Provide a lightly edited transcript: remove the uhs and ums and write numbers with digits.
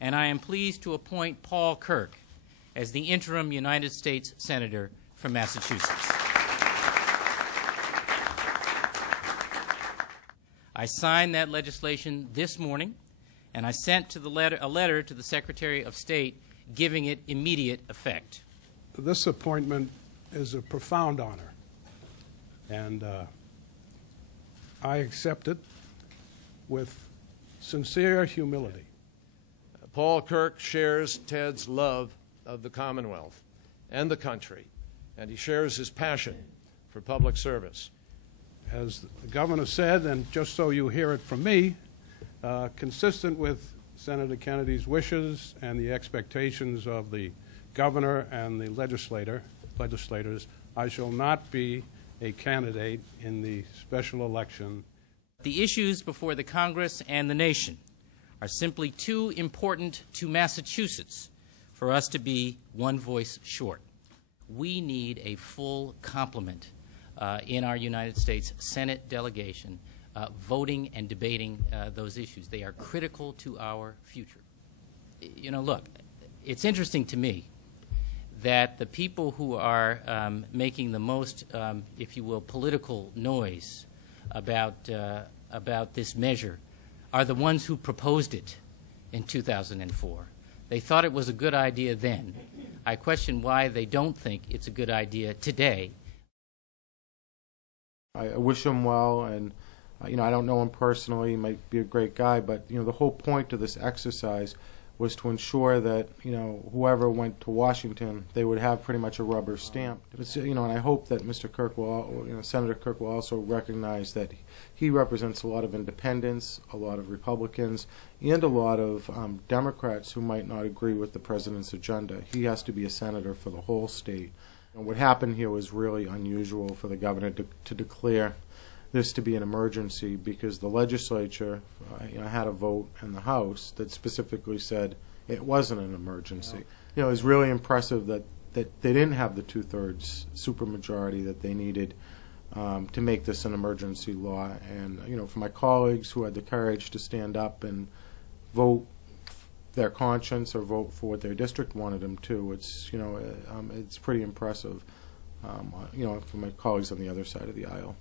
and I am pleased to appoint Paul Kirk as the interim United States Senator from Massachusetts. I signed that legislation this morning, and I sent a letter to the Secretary of State giving it immediate effect. This appointment is a profound honor, and I accept it with sincere humility. Paul Kirk shares Ted's love of the Commonwealth and the country, and he shares his passion for public service. As the governor said, and just so you hear it from me, consistent with Senator Kennedy's wishes and the expectations of the governor and the legislators, I shall not be a candidate in the special election. The issues before the Congress and the nation are simply too important to Massachusetts for us to be one voice short. We need a full complement in our United States Senate delegation voting and debating those issues. They are critical to our future. You know, look, it's interesting to me that the people who are making the most, if you will, political noise about this measure are the ones who proposed it in 2004. They thought it was a good idea then. I question why they don't think it's a good idea today. I wish him well, and I don't know him personally. He might be a great guy, but the whole point of this exercise was to ensure that whoever went to Washington, they would have pretty much a rubber stamp. And I hope that Mr. Kirk will, Senator Kirk will also recognize that he represents a lot of independents, a lot of Republicans, and a lot of Democrats who might not agree with the president's agenda. He has to be a senator for the whole state. And what happened here was really unusual for the governor to declare this to be an emergency, because the legislature had a vote in the House that specifically said it wasn't an emergency. It was really impressive that they didn't have the two-thirds supermajority that they needed to make this an emergency law. And for my colleagues who had the courage to stand up and vote their conscience or vote for what their district wanted them to, it's pretty impressive. For my colleagues on the other side of the aisle.